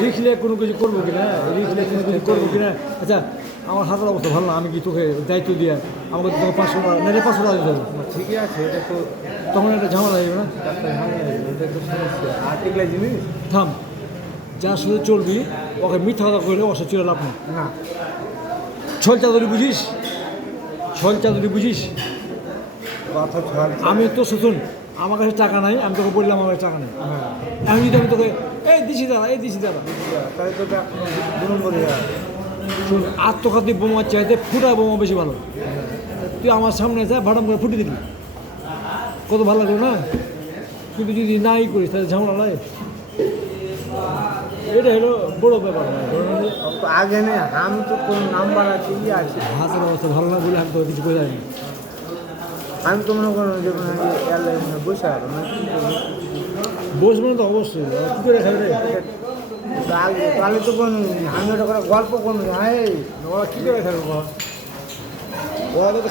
রিখলে কোনো কিছু করবো কিনা রিখলে কোনো কিছু করবো কিনা। আচ্ছা আমার হাতের অবস্থা ভালো না, আমি কি তোকে দায়িত্ব দিয়ে আমাকে তোকে 500 টাকা নেড়ে 500 টাকা দিতে হবে? ঠিকই আছে, এটা তো তখন একটা ঝামেলা হয়ে যাবে না? একটা ঝামেলা আছে, এটা তো সমস্যা। আর এগুলা জিনিস থাম, যার সাথে চলবি ওকে মিথ্যা কথা করলে ওর সাথে চলে লাভ নেই। না, ছল চাদরি বুঝিস? ছল চাদরি বুঝিস? কথা ছড়। আমি তো শুন, আমার কাছে টাকা নাই, আমি তোকে বললাম আমার কাছে টাকা নেই। হ্যাঁ, আমি যদি আমি তোকে এই দিছি দাদা এই দিছি দাদা, তাহলে তো 2 নম্বর হয়ে যাবে। শুন আত্মঘাতী বোমার চাইতে ফুটা বোমা বেশি ভালো। তুই আমার সামনে যা ভাড়াম করে ফুটে দিবি, কত ভালো লাগলো না? কিন্তু যদি নাই করিস তাহলে ঝামেলা নাই। এটা হলো বড় ব্যাপার নয়। তো আগে নেই, আমি তো কোন নাম্বার আছে ই আছে, হাতের অবস্থা ভালো না বলে আমি তো কিছু করে যাইনি। আমি তো মনে করেন যে এয়ারলাইনে বসে আর না কি করবো? বসবো না তো অবশ্যই, কী করে খাবে রে? তাহলে তো কোন আমি ওটা করে গল্প করবো, হ্যাঁ ওরা কী করে খাবে? ওরা তো